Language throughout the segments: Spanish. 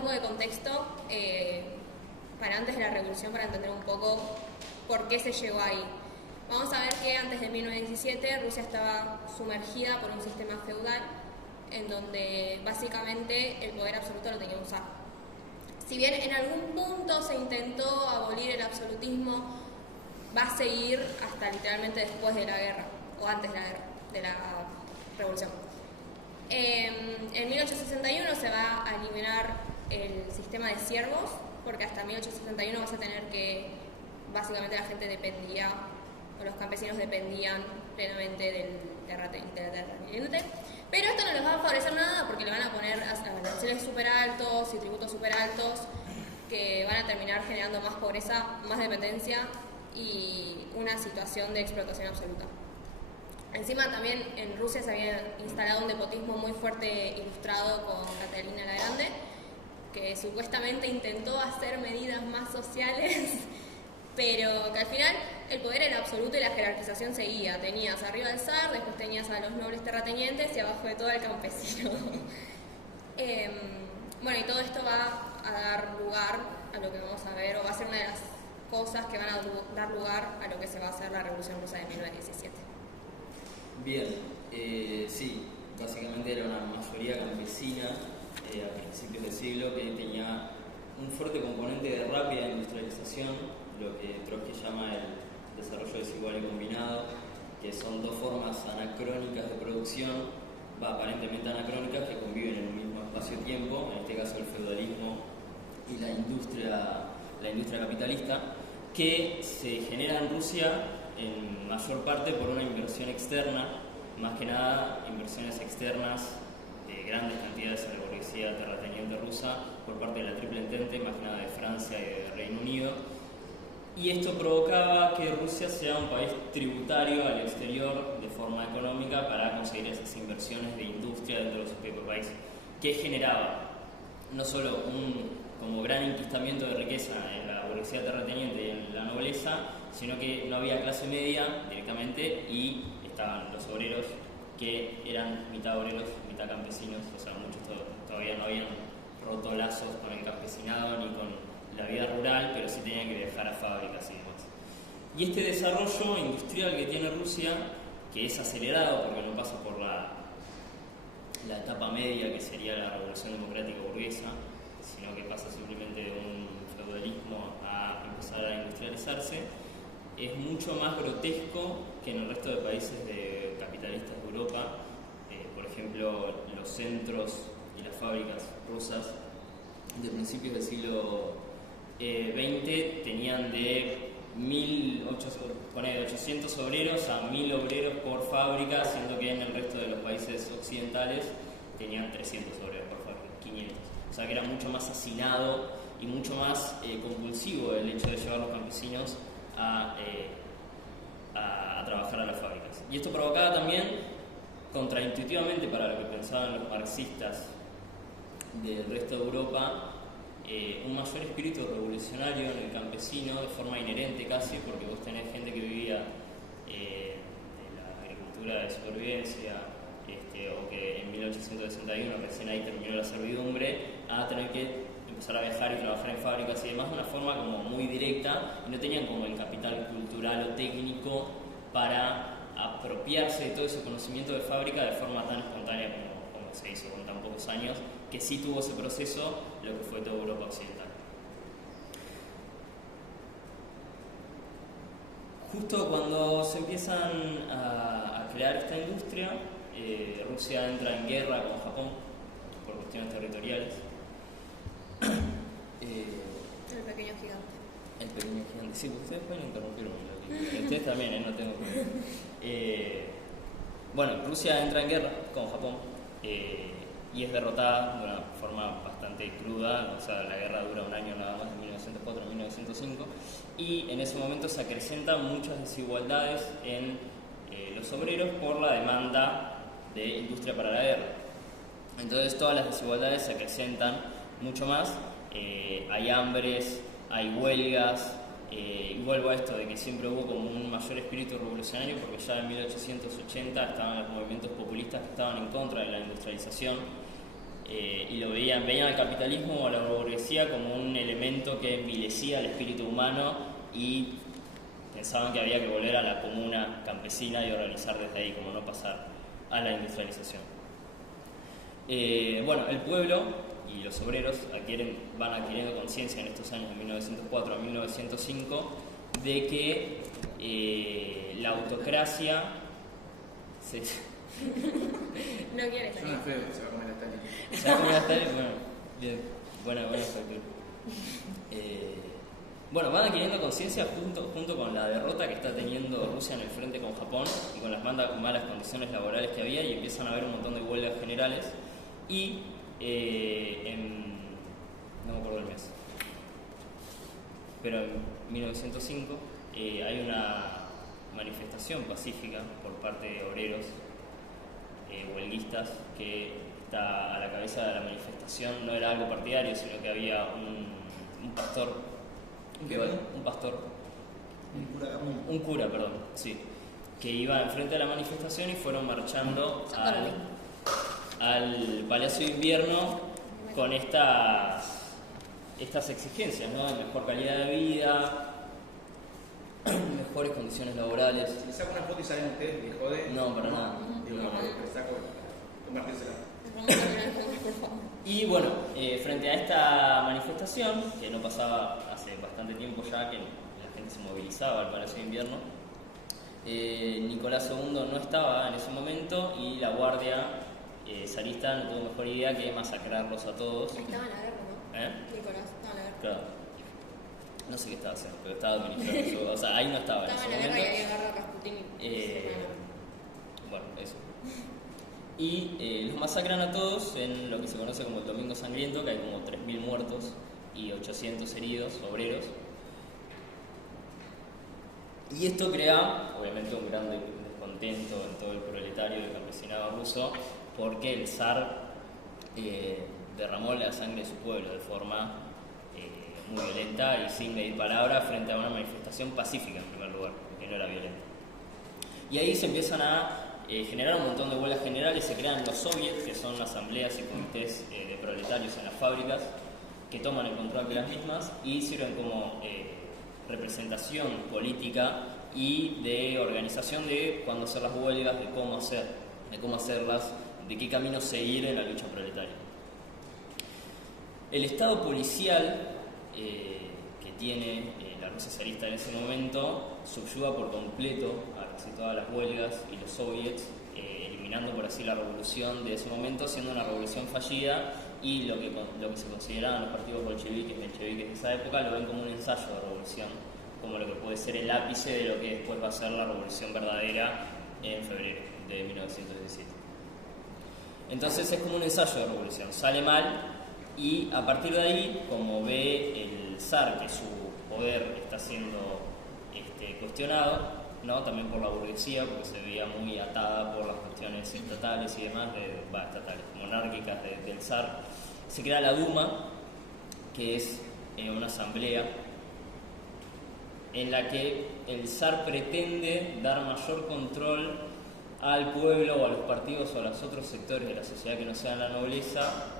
poco de contexto para antes de la revolución, para entender un poco por qué se llegó ahí. Vamos a ver que antes de 1917 Rusia estaba sumergida por un sistema feudal en donde básicamente el poder absoluto lo tenía un zar. Si bien en algún punto se intentó abolir el absolutismo, va a seguir hasta literalmente después de la guerra, o antes de la guerra, de la revolución. En 1861 se va a eliminar el sistema de siervos, porque hasta 1861 vas a tener que, básicamente la gente dependía, o los campesinos dependían plenamente del terrateniente. Pero esto no les va a favorecer nada porque le van a poner aranceles súper altos y tributos súper altos que van a terminar generando más pobreza, más dependencia y una situación de explotación absoluta. Encima también en Rusia se había instalado un despotismo muy fuerte ilustrado con Catalina la Grande, que supuestamente intentó hacer medidas más sociales, pero que al final el poder era absoluto y la jerarquización seguía. Tenías arriba al zar, después tenías a los nobles terratenientes y abajo de todo al campesino. Bueno, y todo esto va a dar lugar a lo que vamos a ver, o va a ser una de las cosas que van a dar lugar a lo que se va a hacer la Revolución Rusa de 1917. Bien, sí, básicamente era una mayoría campesina a principios del siglo que tenía un fuerte componente de rápida industrialización, lo que Trotsky llama el desarrollo desigual y combinado, que son dos formas anacrónicas de producción, aparentemente anacrónicas, que conviven en un mismo espacio-tiempo, en este caso el feudalismo y la industria capitalista, que se genera en Rusia en mayor parte por una inversión externa, más que nada inversiones externas de grandes cantidades en la burguesía terrateniente rusa por parte de la Triple Entente, más que nada de Francia y de Reino Unido. Y esto provocaba que Rusia sea un país tributario al exterior de forma económica para conseguir esas inversiones de industria dentro de su propio país, que generaba no solo un como gran enquistamiento de riqueza en la burguesía terrateniente y en la nobleza, sino que no había clase media directamente y estaban los obreros que eran mitad obreros, mitad campesinos, o sea, muchos todavía no habían roto lazos con el campesinado ni con la vida rural, pero sí tenían que viajar a fábricas y demás. Y este desarrollo industrial que tiene Rusia, que es acelerado porque no pasa por la etapa media que sería la revolución democrática burguesa, sino que pasa simplemente de un feudalismo a empezar a industrializarse, es mucho más grotesco que en el resto de países capitalistas de Europa. Por ejemplo, los centros y las fábricas rusas de principios del siglo XX tenían de 800 obreros a 1000 obreros por fábrica, siendo que en el resto de los países occidentales tenían 300 obreros por fábrica, 500. O sea que era mucho más hacinado y mucho más compulsivo el hecho de llevar a los campesinos a trabajar a las fábricas. Y esto provocaba también, contraintuitivamente para lo que pensaban los marxistas del resto de Europa, un mayor espíritu revolucionario en el campesino de forma inherente casi, porque vos tenés gente que vivía de la agricultura de supervivencia, o que en 1861 recién ahí terminó la servidumbre, a tener que empezar a viajar y trabajar en fábricas y demás de una forma como muy directa, y no tenían como el capital cultural o técnico para apropiarse de todo ese conocimiento de fábrica de forma tan espontánea como se hizo con tan pocos años, que sí tuvo ese proceso lo que fue toda Europa occidental. Justo cuando se empiezan a crear esta industria, Rusia entra en guerra con Japón por cuestiones territoriales. El pequeño gigante. El pequeño gigante. Sí, ustedes pueden interrumpirme. Ustedes también, no tengo problema. Bueno, Rusia entra en guerra con Japón y es derrotada de una forma bastante cruda. O sea, la guerra dura un año nada más, de 1904 a 1905, y en ese momento se acrecentan muchas desigualdades en los obreros por la demanda de industria para la guerra. Entonces todas las desigualdades se acrecentan mucho más, hay hambres, hay huelgas, y vuelvo a esto de que siempre hubo como un mayor espíritu revolucionario, porque ya en 1880 estaban los movimientos populistas que estaban en contra de la industrialización, y veían al capitalismo o a la burguesía como un elemento que envilecía el espíritu humano y pensaban que había que volver a la comuna campesina y organizar desde ahí, como no pasar a la industrialización. El pueblo y los obreros van adquiriendo conciencia en estos años de 1904 a 1905 de que la autocracia no quiere salir. Suena feo, se va a comer a Stalin. ¿Se va a comer a Stalin? Bueno, bien, buena factura. Van adquiriendo conciencia junto con la derrota que está teniendo Rusia en el frente con Japón y con las malas condiciones laborales que había, y empiezan a haber un montón de huelgas generales y no me acuerdo el mes, pero en 1905 hay una manifestación pacífica por parte de obreros huelguistas, que está a la cabeza de la manifestación no era algo partidario, sino que había un pastor, un cura, sí, que iba enfrente de la manifestación y fueron marchando al Palacio de Invierno con estas exigencias, ¿no? De mejor calidad de vida, mejores condiciones laborales. Si le saco una foto y salen ustedes, ¿me jode? No, para nada. Digo, no, le saco, compartírsela. Y frente a esta manifestación, que no pasaba hace bastante tiempo ya, que la gente se movilizaba al Palacio de Invierno, Nicolás II no estaba en ese momento y la guardia zarista no tuvo mejor idea que masacrarlos a todos. Estaba en la guerra, ¿no? Nicolás estaba en la guerra. Claro. No sé qué estaba haciendo, pero estaba administrando. O sea, ahí no estaba. Estaba en la guerra y había agarrado a Rasputín. Eso. Y los masacran a todos en lo que se conoce como el Domingo Sangriento, que hay como 3.000 muertos y 800 heridos, obreros. Y esto crea, obviamente, un gran descontento en todo el proletario y el campesinado ruso, porque el zar derramó la sangre de su pueblo de forma muy violenta y sin medir palabra frente a una manifestación pacífica, en primer lugar, porque no era violenta. Y ahí se empiezan a generar un montón de huelgas generales, se crean los soviets, que son asambleas y comités de proletarios en las fábricas, que toman el control de las mismas y sirven como representación política y de organización de cuándo hacer las huelgas, de cómo hacerlas, de qué camino seguir en la lucha proletaria. El estado policial que tiene la Rusia zarista en ese momento subyuga por completo a casi todas las huelgas y los soviets, eliminando por así la revolución de ese momento, siendo una revolución fallida, y lo que se consideraban los partidos bolcheviques de esa época lo ven como un ensayo de revolución, como lo que puede ser el ápice de lo que después va a ser la revolución verdadera en febrero de 1917. Entonces es como un ensayo de revolución, sale mal, y a partir de ahí, como ve el zar que su poder está siendo cuestionado, ¿no? También por la burguesía, porque se veía muy atada por las cuestiones estatales y demás, monárquicas del zar, se crea la Duma, que es una asamblea en la que el zar pretende dar mayor control al pueblo o a los partidos o a los otros sectores de la sociedad que no sean la nobleza,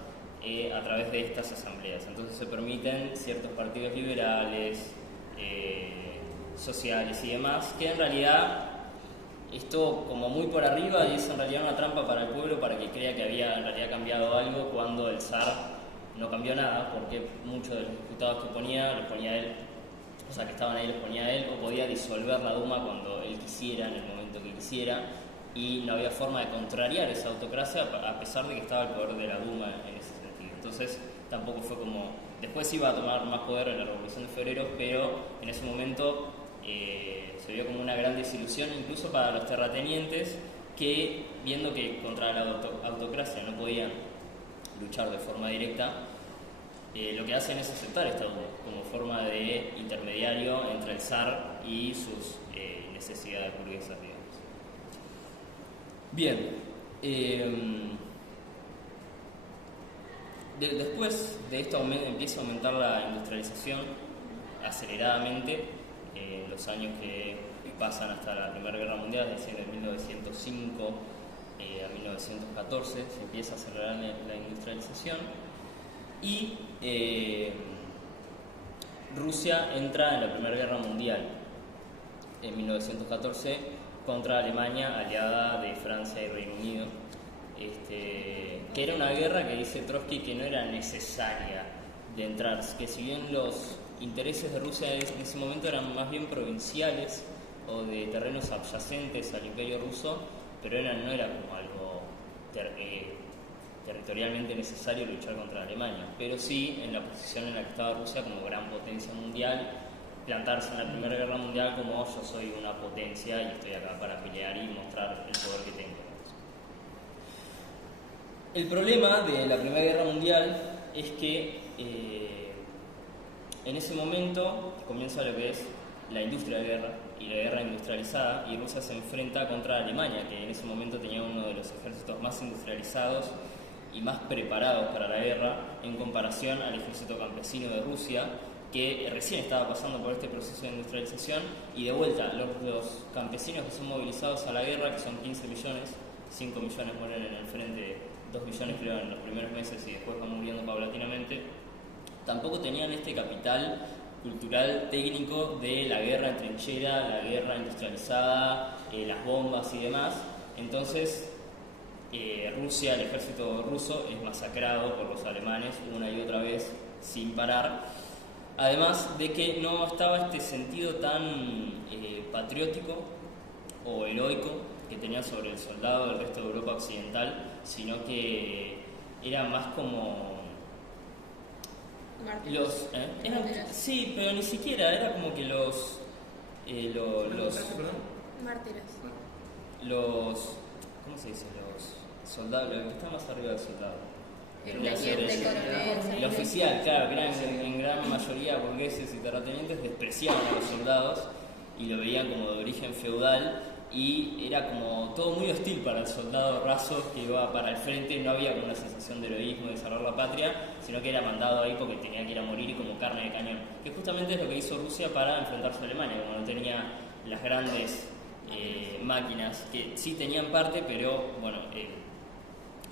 a través de estas asambleas. Entonces se permiten ciertos partidos liberales, sociales y demás, que en realidad esto como muy por arriba, y es en realidad una trampa para el pueblo para que crea que había en realidad cambiado algo, cuando el zar no cambió nada, porque muchos de los diputados que los ponía él, o sea, que estaban ahí los ponía él, o podía disolver la Duma cuando él quisiera, en el momento que quisiera, y no había forma de contrariar esa autocracia a pesar de que estaba el poder de la Duma en ese sentido. Entonces tampoco fue como... Después iba a tomar más poder en la Revolución de Febrero, pero en ese momento se vio como una gran desilusión incluso para los terratenientes, que viendo que contra la autocracia no podían luchar de forma directa, lo que hacen es aceptar esta Duma como forma de intermediario entre el zar y sus necesidades burguesas, digamos. Bien, después de esto empieza a aumentar la industrialización aceleradamente, los años que pasan hasta la Primera Guerra Mundial, es decir, de 1905 a 1914, se empieza a acelerar la industrialización y Rusia entra en la Primera Guerra Mundial en 1914 contra Alemania, aliada de Francia y Reino Unido, que era una guerra que dice Trotsky que no era necesaria de entrar, que si bien los intereses de Rusia en ese momento eran más bien provinciales o de terrenos adyacentes al Imperio Ruso, pero no era como algo territorialmente necesario luchar contra Alemania, pero sí en la posición en la que estaba Rusia como gran potencia mundial, plantarse en la Primera Guerra Mundial como yo soy una potencia y estoy acá para pelear y mostrar el poder que tengo. El problema de la Primera Guerra Mundial es que en ese momento comienza lo que es la industria de guerra y la guerra industrializada, y Rusia se enfrenta contra Alemania, que en ese momento tenía uno de los ejércitos más industrializados y más preparados para la guerra en comparación al ejército campesino de Rusia, que recién estaba pasando por este proceso de industrialización. Y de vuelta, los campesinos que son movilizados a la guerra, que son 15 millones, 5 millones mueren en el frente, 2 millones creo en los primeros meses y después van muriendo paulatinamente, tampoco tenían este capital cultural técnico de la guerra en trinchera, la guerra industrializada, las bombas y demás. Entonces Rusia, el ejército ruso, es masacrado por los alemanes una y otra vez sin parar, además de que no estaba este sentido tan patriótico o heroico que tenía sobre el soldado del resto de Europa occidental, sino que era más como los sí, pero ni siquiera era como que los mártires. Los ¿cómo se dice? Los soldados, lo que está más arriba del soldado. El teniente, coronel. El oficial, claro, que eran en gran mayoría burgueses y terratenientes, despreciaban a los soldados y lo veían como de origen feudal, y era como todo muy hostil para el soldado raso que iba para el frente. No había como una sensación de heroísmo, de salvar la patria, sino que era mandado ahí porque tenía que ir a morir y como carne de cañón, que justamente es lo que hizo Rusia para enfrentarse a Alemania, como no tenía las grandes máquinas, que sí tenían parte, pero bueno,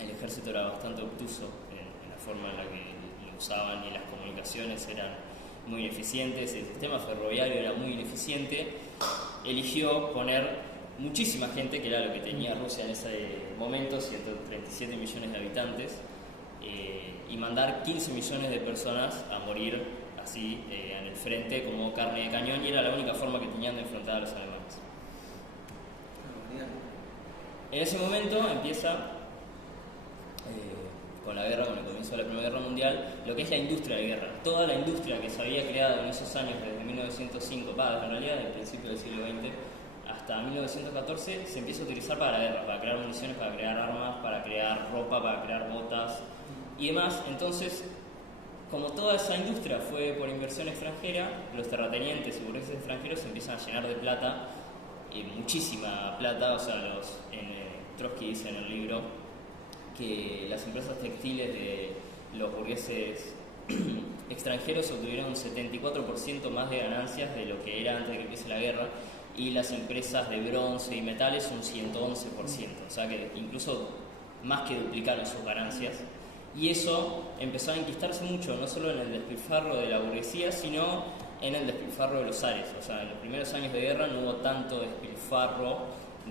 el ejército era bastante obtuso en la forma en la que lo usaban, y las comunicaciones eran muy ineficientes, el sistema ferroviario era muy ineficiente. Eligió poner muchísima gente, que era lo que tenía Rusia en ese momento, 137 millones de habitantes, y mandar 15 millones de personas a morir así en el frente como carne de cañón, y era la única forma que tenían de enfrentar a los alemanes. En ese momento empieza, con la guerra, con el comienzo de la Primera Guerra Mundial, lo que es la industria de guerra. Toda la industria que se había creado en esos años, desde 1905, en realidad desde el principio del siglo XX hasta 1914, se empieza a utilizar para la guerra, para crear municiones, para crear armas, para crear ropa, para crear botas y demás. Entonces, como toda esa industria fue por inversión extranjera, los terratenientes y burgueses extranjeros se empiezan a llenar de plata, muchísima plata. O sea, Trotsky dice en el libro que las empresas textiles de los burgueses extranjeros obtuvieron un 74% más de ganancias de lo que era antes de que empiece la guerra, y las empresas de bronce y metales un 111%, o sea que incluso más que duplicaron sus ganancias. Y eso empezó a enquistarse mucho, no solo en el despilfarro de la burguesía, sino en el despilfarro de los zares. O sea, en los primeros años de guerra no hubo tanto despilfarro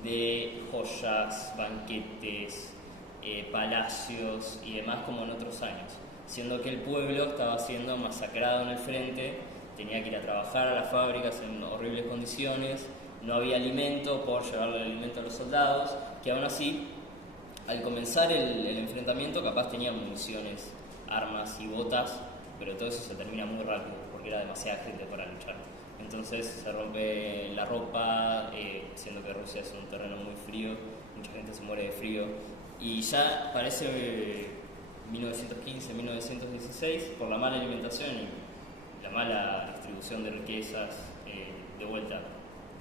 de joyas, banquetes, palacios y demás como en otros años, siendo que el pueblo estaba siendo masacrado en el frente, tenía que ir a trabajar a las fábricas en horribles condiciones, no había alimento por llevarle el alimento a los soldados, que aún así, al comenzar el enfrentamiento, capaz tenían municiones, armas y botas, pero todo eso se termina muy rápido porque era demasiada gente para luchar. Entonces se rompe la ropa, siendo que Rusia es un terreno muy frío, mucha gente se muere de frío, y ya parece 1915, 1916, por la mala alimentación y la mala distribución de riquezas. De vuelta,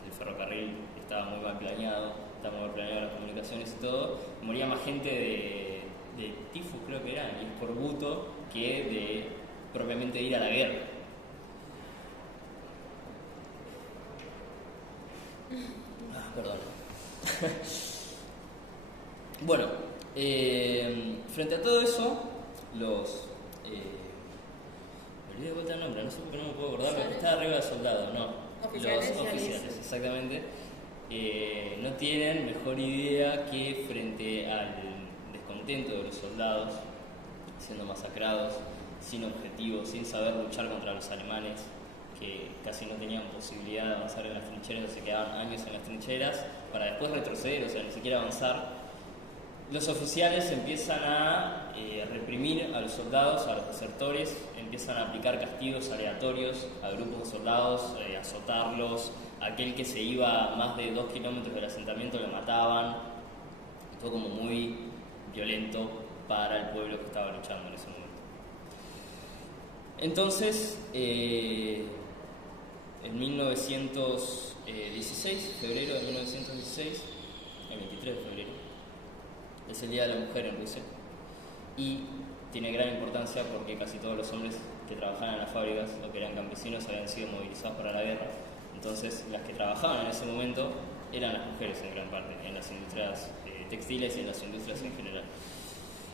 el ferrocarril estaba muy mal planeado, las comunicaciones y todo, moría más gente de tifus, creo que era, y escorbuto, que de propiamente ir a la guerra. Perdón. Bueno, frente a todo eso, los... me olvidé de vuelta el nombre, no sé por qué no me puedo acordar, pero está arriba de soldado, no. Oficiales. Los oficiales, exactamente. No tienen mejor idea que frente al descontento de los soldados, siendo masacrados, sin objetivos, sin saber luchar contra los alemanes, que casi no tenían posibilidad de avanzar en las trincheras, se quedaban años en las trincheras para después retroceder, o sea, ni siquiera avanzar. Los oficiales empiezan a reprimir a los soldados, a los desertores, empiezan a aplicar castigos aleatorios a grupos de soldados, azotarlos, aquel que se iba a más de 2 kilómetros del asentamiento lo mataban, todo como muy violento para el pueblo que estaba luchando en ese momento. Entonces, en 1916, febrero de 1916, el 23 de febrero, es el Día de la Mujer en Rusia y tiene gran importancia porque casi todos los hombres que trabajaban en las fábricas o que eran campesinos habían sido movilizados para la guerra. Entonces, las que trabajaban en ese momento eran las mujeres en gran parte, en las industrias textiles y en las industrias en general.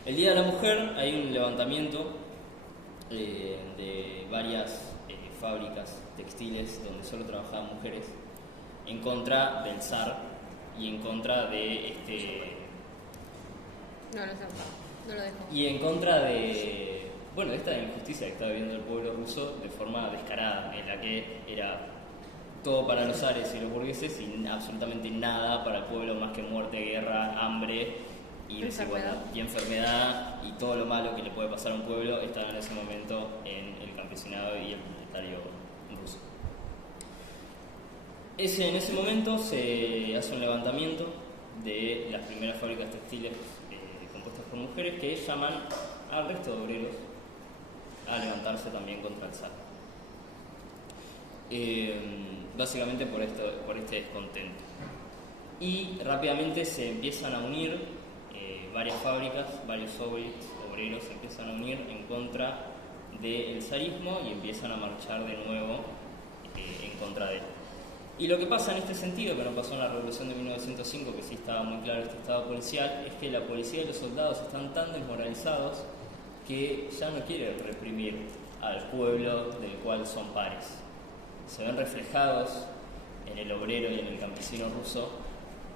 El Día de la Mujer hay un levantamiento de varias fábricas textiles donde solo trabajaban mujeres en contra del zar y en contra de No lo dejo. y en contra de esta injusticia que estaba viviendo el pueblo ruso de forma descarada, en la que era todo para los zares y los burgueses y absolutamente nada para el pueblo más que muerte, guerra, hambre y desigualdad y enfermedad, y todo lo malo que le puede pasar a un pueblo estaba en ese momento en el campesinado y el proletario ruso. En ese momento se hace un levantamiento de las primeras fábricas textiles compuestas por mujeres que llaman al resto de obreros a levantarse también contra el zar. Básicamente por este descontento. Y rápidamente se empiezan a unir varias fábricas, varios obreros se empiezan a unir en contra del zarismo y empiezan a marchar de nuevo en contra de él. Y lo que pasa en este sentido, que no pasó en la Revolución de 1905, que sí estaba muy claro este estado policial, es que la policía y los soldados están tan desmoralizados que ya no quieren reprimir al pueblo del cual son pares. Se ven reflejados en el obrero y en el campesino ruso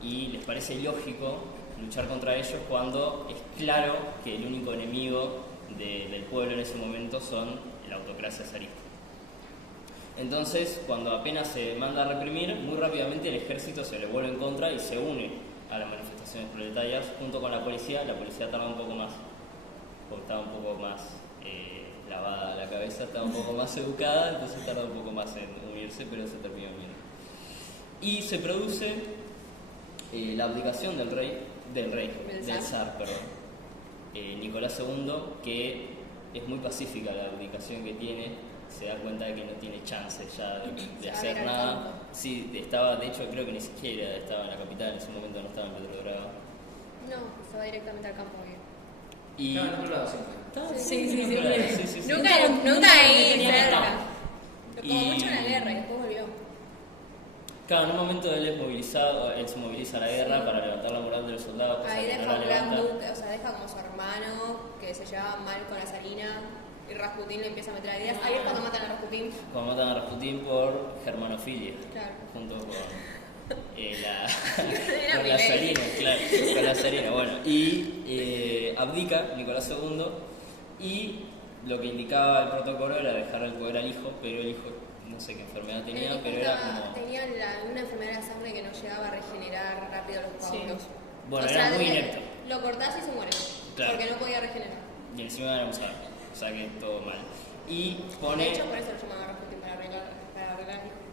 y les parece ilógico luchar contra ellos cuando es claro que el único enemigo del pueblo en ese momento son la autocracia zarista. Entonces, cuando apenas se manda a reprimir, muy rápidamente el ejército se le vuelve en contra y se une a las manifestaciones proletarias junto con la policía. La policía tarda un poco más, porque estaba un poco más lavada la cabeza, estaba un poco más educada, entonces tarda un poco más en unirse, pero se termina uniendo. Y se produce la abdicación del zar, Nicolás II, que es muy pacífica la abdicación que tiene. Se da cuenta de que no tiene chance ya de hacer nada. Sí, estaba, de hecho creo que ni siquiera estaba en la capital, en ese momento no estaba en Petrogrado. No, se va directamente al campo. Y estaba en otro lado siempre. Sí. Nunca ahí cerca. Como mucho en la guerra y después volvió. Claro, en un momento él se moviliza a la guerra para levantar la moral de los soldados. Ahí deja un gran duque, deja como su hermano que se llevaba mal con la Zarina. Y Rasputín le empieza a meter ideas. Ahí es cuando matan a Rasputín. Cuando matan a Rasputín por germanofilia. Claro. Junto con la Zarina, claro. Con la Zarina, bueno. Y abdica Nicolás II y lo que indicaba el protocolo era dejar el poder al hijo, pero el hijo no sé qué enfermedad tenía, pero era como... Tenía una enfermedad de la sangre que no llegaba a regenerar rápido los coágulos. Bueno, era muy inepto. Lo cortás y se muere. Claro. Porque no podía regenerar. Y encima era usado. O sea que todo mal. Y pone... De hecho, por eso lo llamaban Rasputín, para arreglar.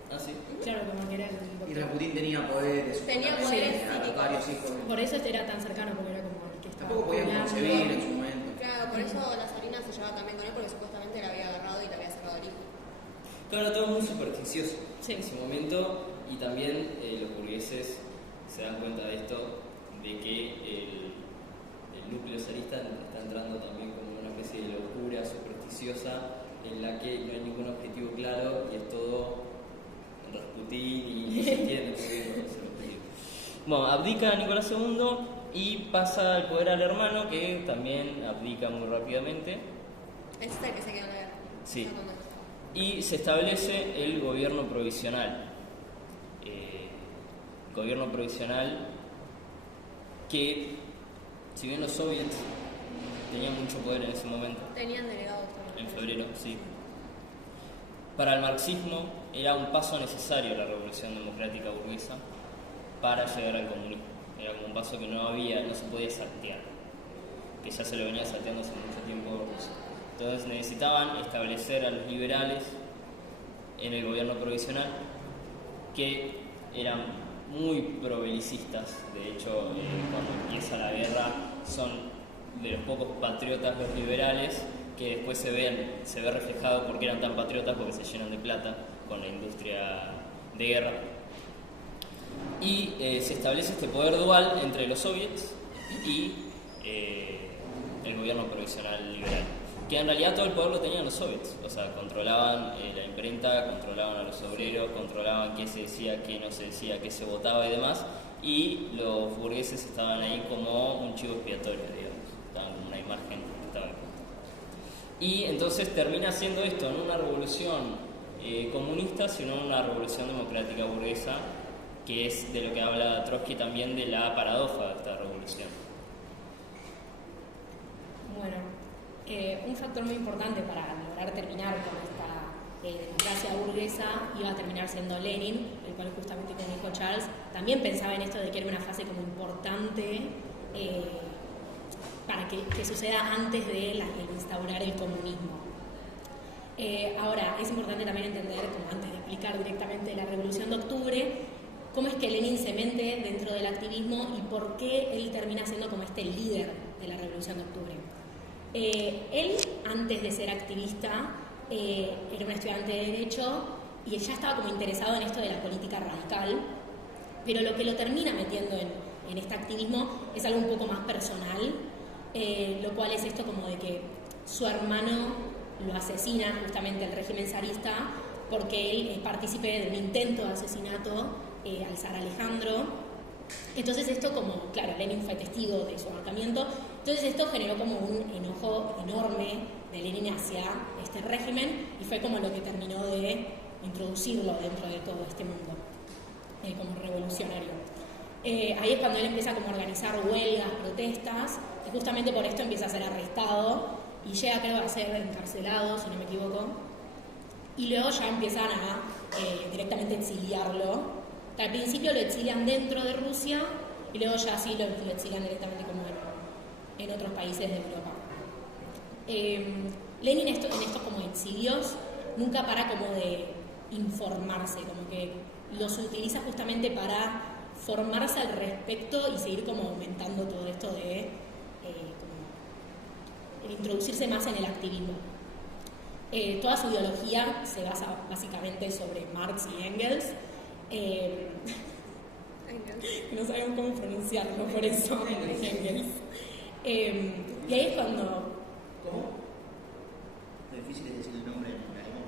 Ah, sí. Claro, como que era el... Y Rasputín tenía poderes. Tenía poderes a varios hijos. Por eso era tan cercano, porque era como el que estaba... Tampoco podían concebir en su momento. Claro, por eso la Zarina se llevaba también con él, porque supuestamente le había agarrado y le había sacado el hijo. Claro, todo muy supersticioso en ese momento, y también los burgueses se dan cuenta de esto, de que el núcleo zarista está entrando también como una especie de locura supersticiosa en la que no hay ningún objetivo claro y es todo Rasputín y no se entiende por qué no es el objetivo. Bueno, abdica Nicolás II y pasa el poder al hermano, que también abdica muy rápidamente. Ese es el que se quedó en la guerra. Sí. No, no. Y se establece el gobierno provisional. Gobierno provisional que, si bien los soviets tenían mucho poder en ese momento, Tenían delegados también. en febrero, sí, para el marxismo era un paso necesario la revolución democrática burguesa para llegar al comunismo. Era como un paso que no se podía saltear, que ya se lo venía salteando hace mucho tiempo Rusia. Entonces necesitaban establecer a los liberales en el gobierno provisional, que eran muy probelicistas. De hecho, cuando empieza la guerra son de los pocos patriotas los liberales, que después se ve reflejado porque eran tan patriotas, porque se llenan de plata con la industria de guerra. Y se establece este poder dual entre los soviets y el gobierno provisional liberal, que en realidad todo el poder lo tenían los soviets. O sea, controlaban la imprenta, controlaban a los obreros, controlaban qué se decía, qué no se decía, qué se votaba y demás, y los burgueses estaban ahí como un chivo expiatorio, digamos, estaban como una imagen que estaba ahí. Y entonces termina siendo esto, no una revolución comunista, sino una revolución democrática burguesa, que es de lo que habla Trotsky también, de la paradoja de esta revolución. Bueno, un factor muy importante para lograr terminar con esta democracia burguesa iba a terminar siendo Lenin, el cual justamente, como dijo Charles, también pensaba en esto de que era una fase como importante para que suceda antes de instaurar el comunismo. Ahora, es importante también entender, como antes de explicar directamente la Revolución de Octubre, cómo es que Lenin se mete dentro del activismo y por qué él termina siendo como este líder de la Revolución de Octubre. Él, antes de ser activista, era un estudiante de Derecho y ya estaba como interesado en esto de la política radical, pero lo que lo termina metiendo en este activismo es algo un poco más personal, lo cual es esto como de que su hermano lo asesina justamente el régimen zarista porque él es partícipe de un intento de asesinato al zar Alejandro. Entonces esto, como, claro, Lenin fue testigo de su ahorcamiento, entonces esto generó como un enojo enorme de Lenin hacia este régimen y fue como lo que terminó de introducirlo dentro de todo este mundo como revolucionario. Ahí es cuando él empieza como a organizar huelgas, protestas, y justamente por esto empieza a ser arrestado y llega, creo, a ser encarcelado, si no me equivoco, y luego ya empiezan a directamente exiliarlo. Al principio lo exilian dentro de Rusia y luego ya sí lo exilian directamente como en otros países de Europa. Lenin en estos como exilios nunca para como de informarse, como que los utiliza justamente para formarse al respecto y seguir como aumentando todo esto de como introducirse más en el activismo. Toda su ideología se basa básicamente sobre Marx y Engels. No sabemos cómo pronunciarlo, por eso Engels. Y ahí es cuando... ¿Cómo? Lo difícil es decir el nombre en alemán.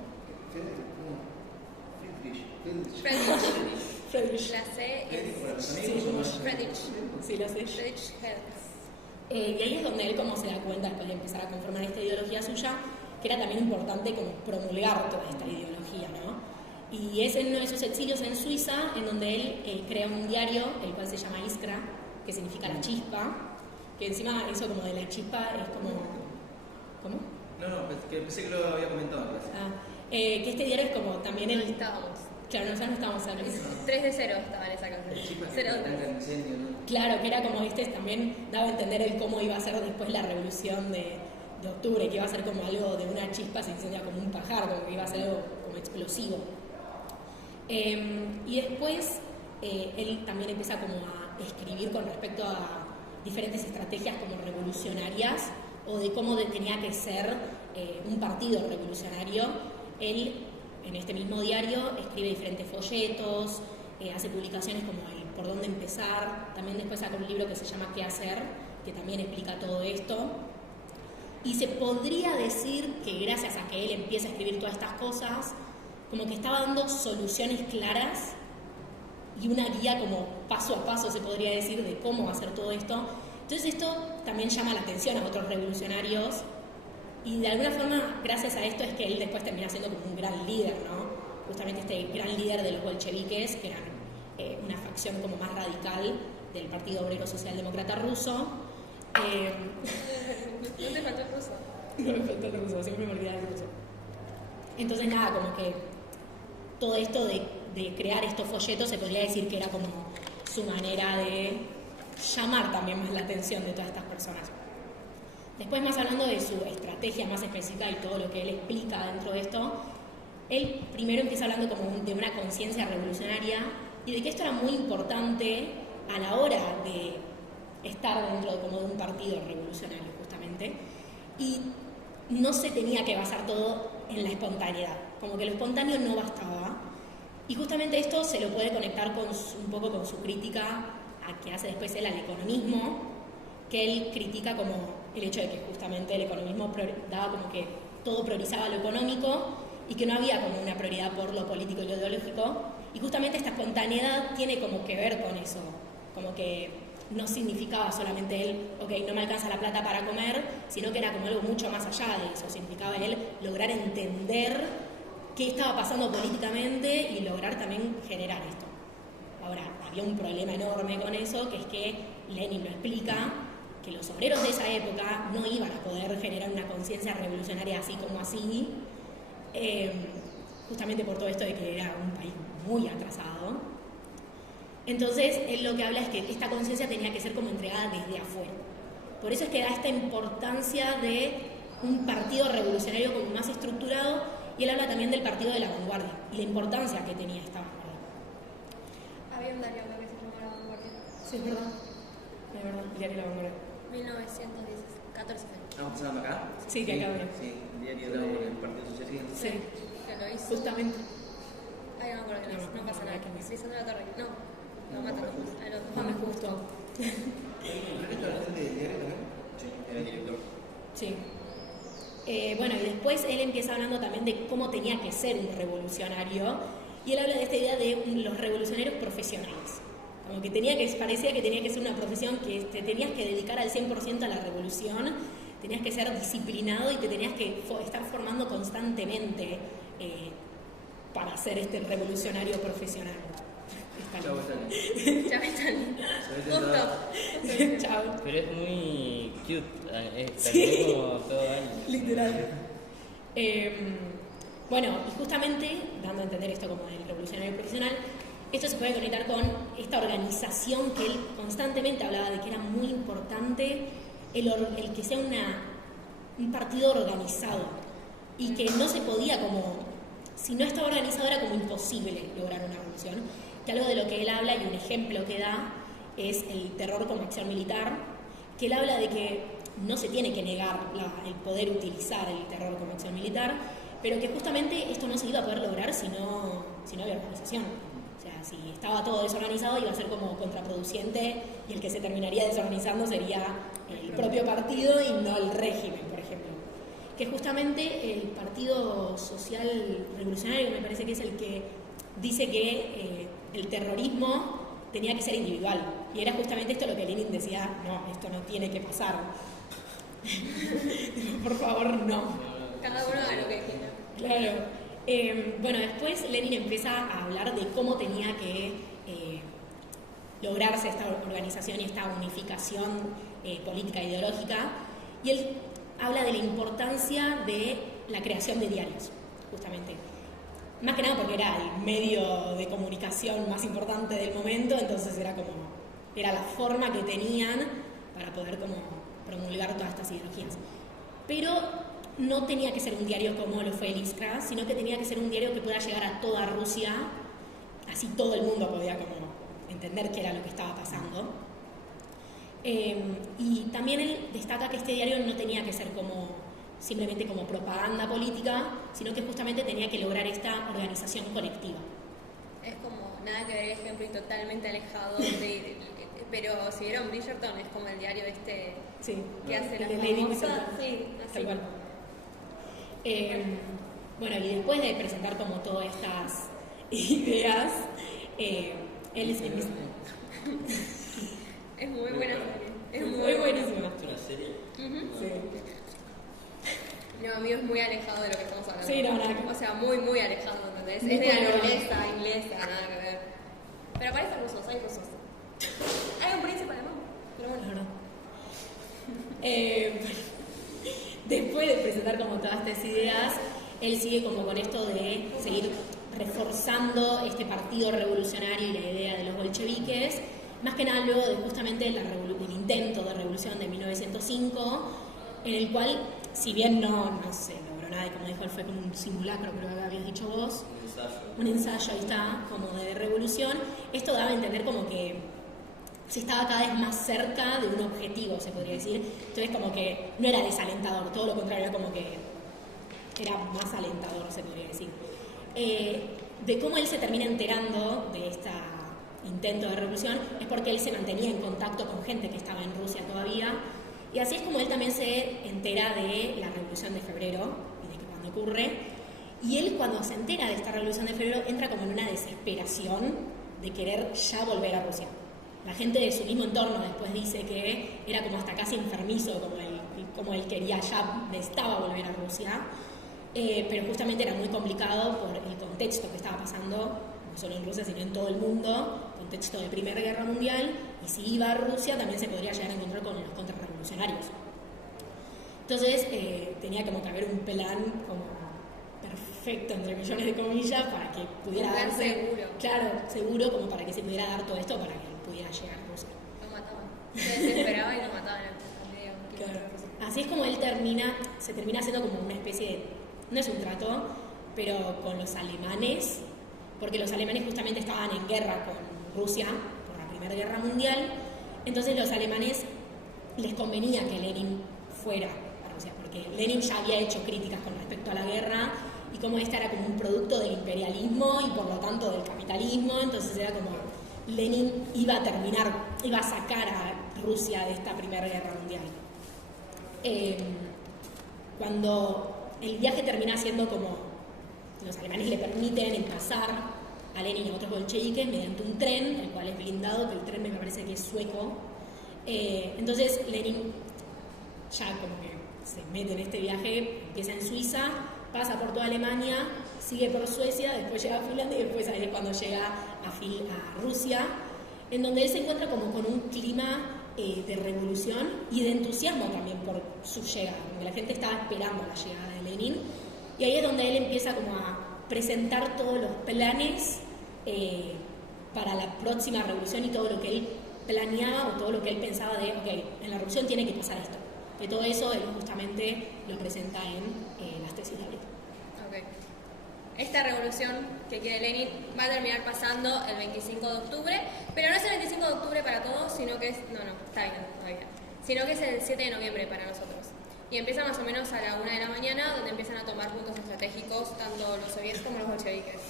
Friedrich. La C es Friedrich. Sí, lo sé. Friedrich Engels. Y ahí es donde él como se da cuenta, después de empezar a conformar esta ideología suya, que era también importante como promulgar toda esta ideología, ¿no? Y es en uno de esos exilios en Suiza en donde él crea un diario, el cual se llama Iskra, que significa la chispa, que encima eso como de la chispa es como... ¿Cómo? No, pensé que lo había comentado. Que este diario es como también el... Estábamos. Claro, nosotros no estábamos en eso. 3 de 0 estaba en esa canción. 0 de 3. Claro, que era como, también daba a entender el cómo iba a ser después la revolución de octubre, que iba a ser como algo de una chispa se incendia como un pajar, como que iba a ser algo como explosivo. Y después él también empieza como a escribir con respecto a diferentes estrategias como revolucionarias o de cómo tenía que ser un partido revolucionario. Él, en este mismo diario, escribe diferentes folletos, hace publicaciones como el por dónde empezar, también después saca un libro que se llama ¿Qué hacer?, que también explica todo esto. Y se podría decir que gracias a que él empieza a escribir todas estas cosas, como que estaba dando soluciones claras y una guía como paso a paso, se podría decir, de cómo hacer todo esto. Entonces esto también llama la atención a otros revolucionarios y de alguna forma, gracias a esto es que él después termina siendo como un gran líder, ¿no? Justamente este gran líder de los bolcheviques, que eran una facción como más radical del Partido Obrero Socialdemócrata Ruso. ¿No te faltó el ruso? No me faltó el ruso, siempre me olvidaba el ruso. Entonces nada, como que todo esto de crear estos folletos se podría decir que era como su manera de llamar también más la atención de todas estas personas. Después, más hablando de su estrategia más específica y todo lo que él explica dentro de esto, él primero empieza hablando como de una conciencia revolucionaria y de que esto era muy importante a la hora de estar dentro como de un partido revolucionario, justamente, y no se tenía que basar todo en la espontaneidad, como que lo espontáneo no bastaba, y justamente esto se lo puede conectar con un poco con su crítica a que hace después él al economismo, que él critica como el hecho de que justamente el economismo daba como que todo priorizaba lo económico y que no había como una prioridad por lo político y lo ideológico, y justamente esta espontaneidad tiene como que ver con eso, como que no significaba solamente él, ok, no me alcanza la plata para comer, sino que era como algo mucho más allá de eso, significaba él lograr entender qué estaba pasando políticamente y lograr también generar esto. Ahora, había un problema enorme con eso, que es que Lenin lo explica, que los obreros de esa época no iban a poder generar una conciencia revolucionaria así como así, justamente por todo esto de que era un país muy atrasado. Entonces, él lo que habla es que esta conciencia tenía que ser como entregada desde afuera. Por eso es que da esta importancia de un partido revolucionario como más estructurado, y él habla también del partido de la vanguardia y la importancia que tenía esta vanguardia. Había un diario que se llamaba La Vanguardia. Sí, es verdad. Es verdad, el diario La Vanguardia. 1914 años. ¿Estamos pasando acá? Sí, que acá veo. Sí, el diario del Partido Socialista. Sí, Que lo hizo. justamente. Ay, no me acuerdo quién es, no pasa nada. Lisandro La Torre. No, lo matan. A los Juan Justo. ¿Esto es la gente del diario también? Sí, era el director. Sí. Bueno, y después él empieza hablando también de cómo tenía que ser un revolucionario, y él habla de esta idea de los revolucionarios profesionales. Como que parecía que tenía que ser una profesión que te tenías que dedicar al 100% a la revolución, tenías que ser disciplinado y te tenías que estar formando constantemente para ser este revolucionario profesional. Chau, Stanley. Ya me están. Justo. Chao. Pero es muy cute, Sí. como todo año. Literal. Bueno, y justamente, dando a entender esto como del revolucionario profesional, esto se puede conectar con esta organización que él constantemente hablaba de que era muy importante el que sea un partido organizado, y que no se podía como, si no estaba organizado era como imposible lograr una revolución. Que algo de lo que él habla y un ejemplo que da es el terror como acción militar, que él habla de que no se tiene que negar el poder utilizar el terror como acción militar, pero que justamente esto no se iba a poder lograr si no había organización. O sea, si estaba todo desorganizado iba a ser como contraproducente, y el que se terminaría desorganizando sería el propio partido y no el régimen, por ejemplo. Que justamente el Partido Social Revolucionario me parece que es el que dice que el terrorismo tenía que ser individual, y era justamente esto lo que Lenin decía: no, esto no tiene que pasar. Por favor, no. Cada uno haga lo que quiera. Claro. Bueno, después Lenin empieza a hablar de cómo tenía que lograrse esta organización y esta unificación política e ideológica, y él habla de la importancia de la creación de diarios, justamente. Más que nada porque era el medio de comunicación más importante del momento, entonces era la forma que tenían para poder como promulgar todas estas ideologías. Pero no tenía que ser un diario como lo fue el Iskra, sino que tenía que ser un diario que pueda llegar a toda Rusia, así todo el mundo podía como entender qué era lo que estaba pasando. Y también él destaca que este diario no tenía que ser simplemente como propaganda política, sino que justamente tenía que lograr esta organización colectiva. Es como nada que ver el ejemplo y totalmente alejado pero si vieron Bridgerton es como el diario Sí, que hace el las de Lady famosas, Whistledown. sí, así. Tal cual. Bueno, y después de presentar como todas estas ideas, Él es el mismo. Es muy buena serie. Es Muy buenísima. ¿Es una serie? Sí. No, amigo, es muy alejado de lo que estamos hablando. Sí, no, nada que ver. O sea, muy, muy alejado, ¿entendés? Muy Es de la bueno. nobleza inglesa, nada que ver. Pero aparecen rusos, hay rusos. Hay un príncipe alemán, pero La bueno. verdad. Después de presentar como todas estas ideas, él sigue como con esto de seguir reforzando este partido revolucionario y la idea de los bolcheviques, más que nada luego de justamente el intento de revolución de 1905, en el cual, si bien no se logró nada, y como dijo él, fue como un simulacro, creo que habías dicho vos, un ensayo, ahí está, como de revolución, esto daba a entender como que se estaba cada vez más cerca de un objetivo, se podría decir. Entonces como que no era desalentador, todo lo contrario, era como que era más alentador, se podría decir. De cómo él se termina enterando de este intento de revolución es porque él se mantenía en contacto con gente que estaba en Rusia todavía, y así es como él también se entera de la Revolución de Febrero y de que cuando ocurre, y él cuando se entera de esta Revolución de Febrero entra como en una desesperación de querer ya volver a Rusia. La gente de su mismo entorno después dice que era como hasta casi enfermizo, como él quería ya, necesitaba volver a Rusia, pero justamente era muy complicado por el contexto que estaba pasando, no solo en Rusia, sino en todo el mundo, contexto de Primera Guerra Mundial, y si iba a Rusia también se podría llegar a encontrar con los contrarrevolucionarios. Entonces tenía como que haber un plan como perfecto, entre millones de comillas, para que pudiera Un plan darse... seguro. Claro, seguro, como para que se pudiera dar todo esto, para que pudiera llegar a Rusia. Lo mataban. Se desesperaba y lo mataban al medio Claro. kilómetro de Rusia. Así es como él se termina haciendo como una especie de, no es un trato, pero con los alemanes, porque los alemanes justamente estaban en guerra con Rusia por la Primera Guerra Mundial, entonces los alemanes les convenía que Lenin fuera a Rusia, porque Lenin ya había hecho críticas con respecto a la guerra y como esta era como un producto del imperialismo y por lo tanto del capitalismo, entonces era como Lenin iba a sacar a Rusia de esta Primera Guerra Mundial. Cuando el viaje termina siendo como los alemanes le permiten pasar a Lenin y a otros bolcheviques mediante un tren, el cual es blindado, que el tren me parece que es sueco. Entonces Lenin ya como que se mete en este viaje, empieza en Suiza, pasa por toda Alemania, sigue por Suecia, después llega a Finlandia y después ahí es cuando llega a Rusia, en donde él se encuentra como con un clima de revolución y de entusiasmo también por su llegada, donde la gente estaba esperando la llegada de Lenin, y ahí es donde él empieza como a presentar todos los planes para la próxima revolución y todo lo que él planeaba o todo lo que él pensaba de, ok, en la revolución tiene que pasar esto. De todo eso él justamente lo presenta en las tesis de él. Ok. Esta revolución que quiere Lenin va a terminar pasando el 25 de octubre, pero no es el 25 de octubre para todos, sino que es... No, está bien, todavía. Sino que es el 7 de noviembre para nosotros. Y empieza más o menos a la 1 de la mañana, donde empiezan a tomar puntos estratégicos tanto los soviéticos como los bolcheviques.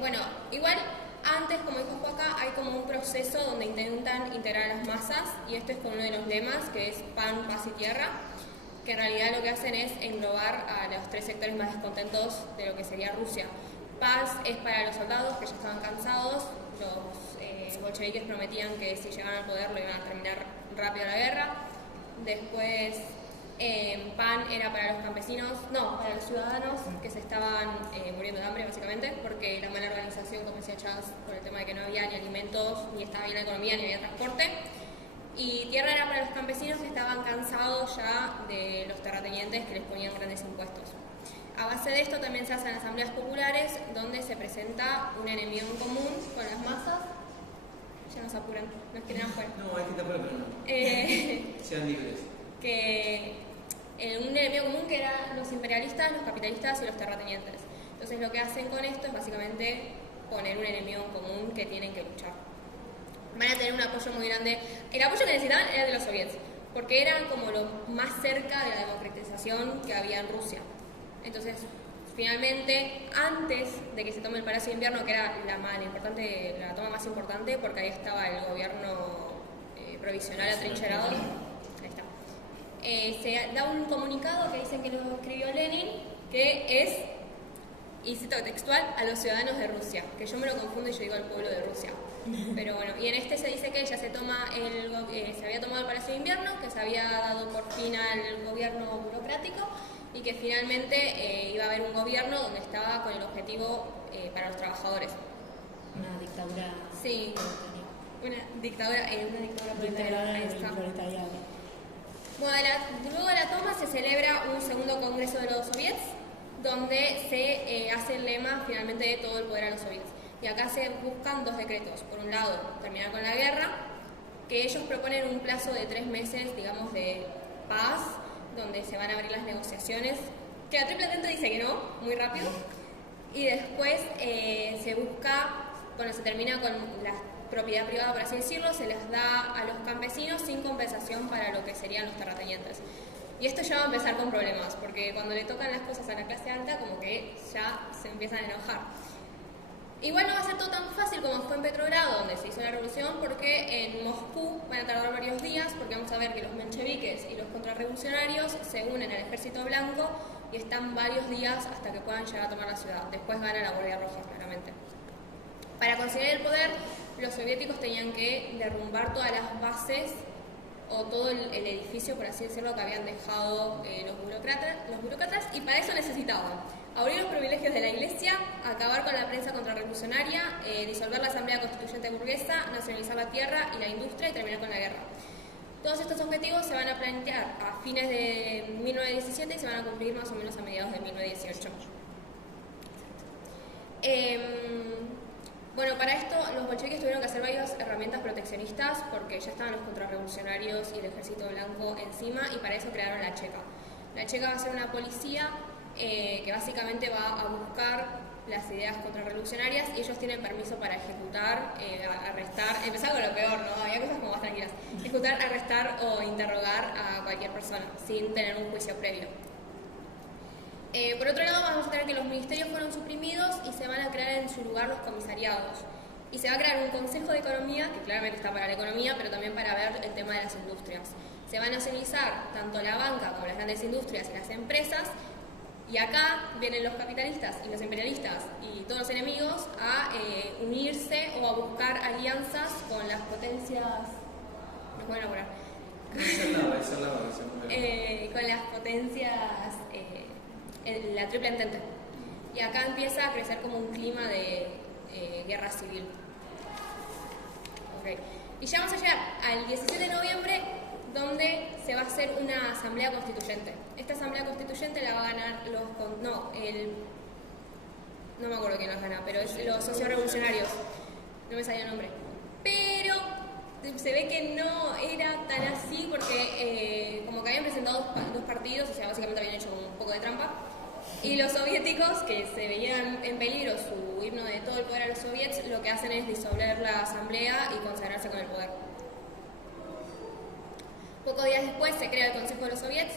Bueno, igual antes, como dijo Joaca, hay como un proceso donde intentan integrar a las masas, y esto es con uno de los lemas, que es pan, paz y tierra, que en realidad lo que hacen es englobar a los tres sectores más descontentos de lo que sería Rusia. Paz es para los soldados que ya estaban cansados, los bolcheviques prometían que si llegaban al poder lo iban a terminar rápido la guerra. Después pan era para los campesinos, no, para los ciudadanos que se estaban muriendo de hambre básicamente, porque la mala organización, como decía Chas, por el tema de que no había ni alimentos, ni estaba bien la economía, ni había transporte. Y tierra era para los campesinos que estaban cansados ya de los terratenientes que les ponían grandes impuestos. A base de esto también se hacen asambleas populares donde se presenta un enemigo en común con las masas. Ya nos apuran, nos quieren afuera. No, hay que tapar, pero no. Sean libres. Que un enemigo común que eran los imperialistas, los capitalistas y los terratenientes. Entonces lo que hacen con esto es básicamente poner un enemigo en común que tienen que luchar. Van a tener un apoyo muy grande. El apoyo que necesitaban era de los soviets, porque eran como lo más cerca de la democratización que había en Rusia. Entonces, finalmente, antes de que se tome el Palacio de Invierno, que era la toma más importante, porque ahí estaba el gobierno provisional atrincherado, ahí está. Se da un comunicado que dicen que lo escribió Lenin, que es y cito textual, a los ciudadanos de Rusia, que yo me lo confundo y yo digo al pueblo de Rusia. Pero bueno, y en este se dice que ya se había tomado el Palacio de Invierno, que se había dado por fin al gobierno burocrático y que finalmente iba a haber un gobierno donde estaba con el objetivo para los trabajadores. Una dictadura. Sí, una dictadura Dictadura ahí del está. proletariado. Bueno, luego de la toma se celebra un segundo congreso de los soviets, donde se hace el lema finalmente de todo el poder a los soviets. Y acá se buscan dos decretos. Por un lado, terminar con la guerra, que ellos proponen un plazo de 3 meses, digamos, de paz, donde se van a abrir las negociaciones, que la Triple Entente dice que no, muy rápido. Y después se busca, bueno, se termina con la propiedad privada, por así decirlo, se les da a los campesinos sin compensación para lo que serían los terratenientes. Y esto ya va a empezar con problemas, porque cuando le tocan las cosas a la clase alta, como que ya se empiezan a enojar. Igual no va a ser todo tan fácil como fue en Petrogrado, donde se hizo la revolución, porque en Moscú van a tardar varios días, porque vamos a ver que los mencheviques y los contrarrevolucionarios se unen al Ejército Blanco y están varios días hasta que puedan llegar a tomar la ciudad. Después gana la Guardia Roja, claramente. Para conseguir el poder, los soviéticos tenían que derrumbar todas las bases o todo el edificio, por así decirlo, que habían dejado los burócratas, y para eso necesitaban abrir los privilegios de la Iglesia, acabar con la prensa contrarrevolucionaria, disolver la Asamblea Constituyente Burguesa, nacionalizar la tierra y la industria y terminar con la guerra. Todos estos objetivos se van a plantear a fines de 1917 y se van a cumplir más o menos a mediados de 1918. Bueno, para esto los bolcheviques tuvieron que hacer varias herramientas proteccionistas porque ya estaban los contrarrevolucionarios y el ejército blanco encima, y para eso crearon la Cheka. La Cheka va a ser una policía que básicamente va a buscar las ideas contrarrevolucionarias, y ellos tienen permiso para ejecutar, arrestar, empezar con lo peor, ¿no? Había cosas como más tranquilas. Ejecutar, arrestar o interrogar a cualquier persona sin tener un juicio previo. Por otro lado, vamos a tener que los ministerios fueron suprimidos y se van a crear en su lugar los comisariados. Y se va a crear un consejo de economía, que claramente está para la economía, pero también para ver el tema de las industrias. Se van a nacionalizar tanto la banca como las grandes industrias y las empresas, y acá vienen los capitalistas y los imperialistas y todos los enemigos a unirse o a buscar alianzas con las potencias... Nos pueden apurar. Con las potencias... la Triple Entente. Y acá empieza a crecer como un clima de guerra civil. Okay. Y ya vamos a llegar al 17 de noviembre, donde se va a hacer una asamblea constituyente. Esta asamblea constituyente la va a ganar no me acuerdo quién las gana, pero es los sociorevolucionarios. No me salió el nombre. Pero se ve que no era tan así porque como que habían presentado dos partidos, o sea, básicamente habían hecho un poco de trampa. Y los soviéticos, que se veían en peligro su himno de todo el poder a los soviets, lo que hacen es disolver la asamblea y consagrarse con el poder. Pocos días después se crea el Consejo de los Soviets,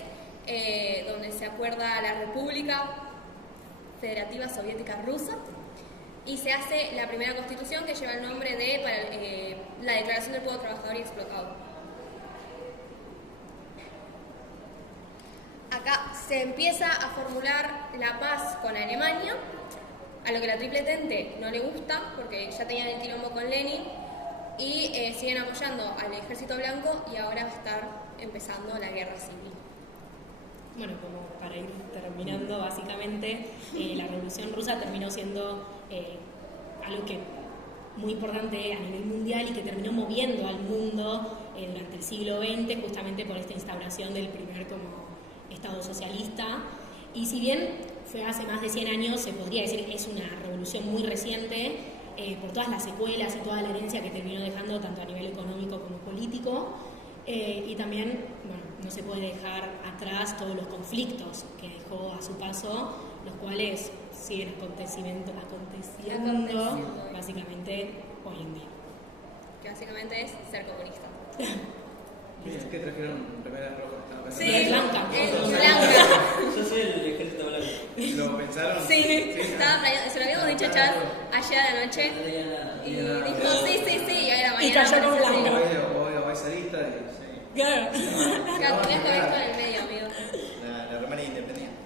donde se acuerda la República Federativa Soviética Rusa, y se hace la primera constitución, que lleva el nombre de la Declaración del Pueblo Trabajador y Explotado. Acá se empieza a formular la paz con Alemania, a lo que la Triple Entente no le gusta, porque ya tenían el quilombo con Lenin, y siguen apoyando al Ejército Blanco, y ahora va a estar empezando la guerra civil. Bueno, como para ir terminando, básicamente, la Revolución Rusa terminó siendo algo que muy importante a nivel mundial y que terminó moviendo al mundo durante el siglo XX, justamente por esta instauración del primer como Estado socialista. Y si bien fue hace más de 100 años, se podría decir que es una revolución muy reciente, por todas las secuelas y toda la herencia que terminó dejando tanto a nivel económico como político, y también, bueno, no se puede dejar atrás todos los conflictos que dejó a su paso, los cuales siguen aconteciendo básicamente hoy en día. Que básicamente es ser comunista. Bien, ¿qué trajeron? ¿Remeras rojas? Sí, blanca. Blanca. Yo soy el ejército blanco. ¿Lo pensaron? Sí, estaba planeado, se lo habíamos dicho a Chad ayer a la noche, y dijo sí, y ahora mañana. Y cayó con aparece blanca. así. Voy a esa lista y sí. Claro. Claro, tenés que ver esto en el medio, amigo. La remera independiente.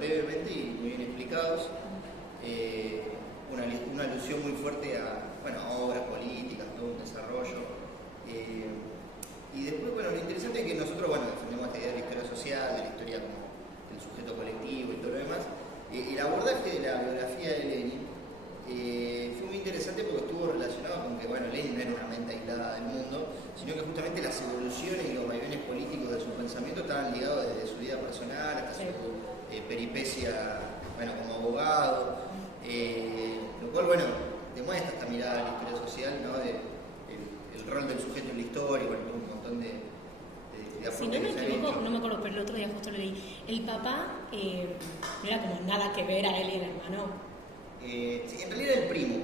brevemente y muy bien explicados. Una alusión muy fuerte a, bueno, a obras políticas, todo un desarrollo. Y después, bueno, lo interesante es que nosotros, bueno, defendemos esta idea de la historia social, de la historia como el sujeto colectivo y todo lo demás. El abordaje de la biografía de Lenin fue muy interesante porque estuvo relacionado con que, bueno, Lenin no era una mente aislada del mundo, sino que justamente las evoluciones y los vaivenes políticos de su pensamiento estaban ligados desde su vida personal hasta su peripecia, bueno, como abogado, lo cual, bueno, demuestra esta mirada a la historia social, ¿no? El rol del sujeto en la historia, bueno, un montón de si no me equivoco, no me acuerdo, pero el otro día justo lo leí. El papá no era como nada que ver a él y el hermano. Sí, en realidad era el primo.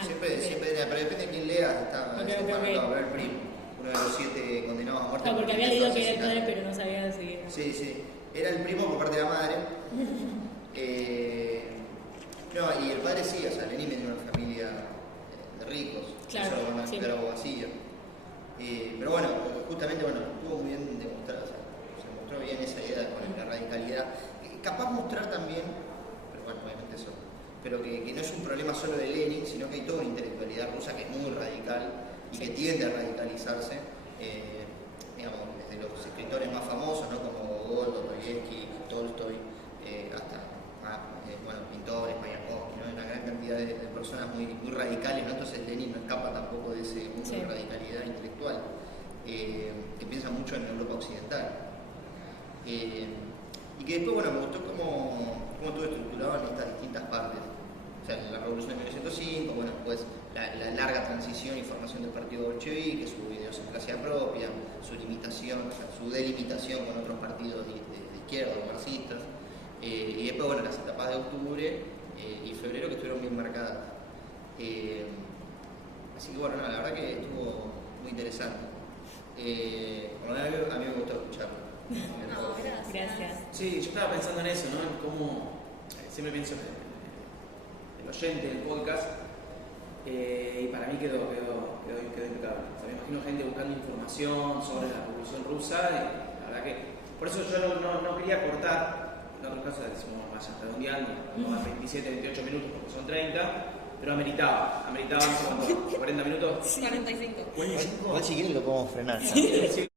Siempre era, pero depende de quién lea, está pero el primo. Uno de los 7 condenados a muerte. No, porque había leído que era el padre, pero no sabía si... Sí. Era el primo por parte de la madre. No, y el padre sí, o sea, Lenin venía de una familia de ricos. Claro, eso era abogacía. Pero bueno, justamente, bueno, estuvo muy bien demostrado, o sea, se mostró bien esa idea con la radicalidad. Capaz mostrar también, pero bueno, obviamente eso, pero que no es un problema solo de Lenin, sino que hay toda una intelectualidad rusa que es muy radical y que tiende a radicalizarse, digamos, desde los escritores más famosos, ¿no? Como Gogol, Dostoyevsky, Tolstoy, hasta bueno, pintores, Mayakovsky, ¿no? Una gran cantidad de personas muy radicales, ¿no? Entonces Lenin no escapa tampoco de ese mundo de radicalidad intelectual, que piensa mucho en Europa occidental. Y que después, bueno, me gustó cómo estuvo estructurado en estas distintas partes. O sea, la revolución de 1905, bueno, después la larga transición y formación del partido bolchevique, su idiosincrasia propia, su limitación, o sea, su delimitación con otros partidos de izquierda, los marxistas. Y después, bueno, las etapas de octubre y febrero que estuvieron bien marcadas. Así que, bueno, la verdad que estuvo muy interesante. Por lo menos a mí me gustó escucharlo. No, gracias. Sí, yo estaba pensando en eso, ¿no? En cómo, siempre pienso en el oyente del podcast, y para mí quedó impecable. O sea, me imagino gente buscando información sobre la Revolución Rusa, y la verdad que, por eso yo no quería cortar. En otros casos decimos, vayan redondeando, no a 27, 28 minutos porque son 30, pero ameritaba, no sé cuánto, 40 minutos. 45. Igual si quieren lo podemos frenar. Sí.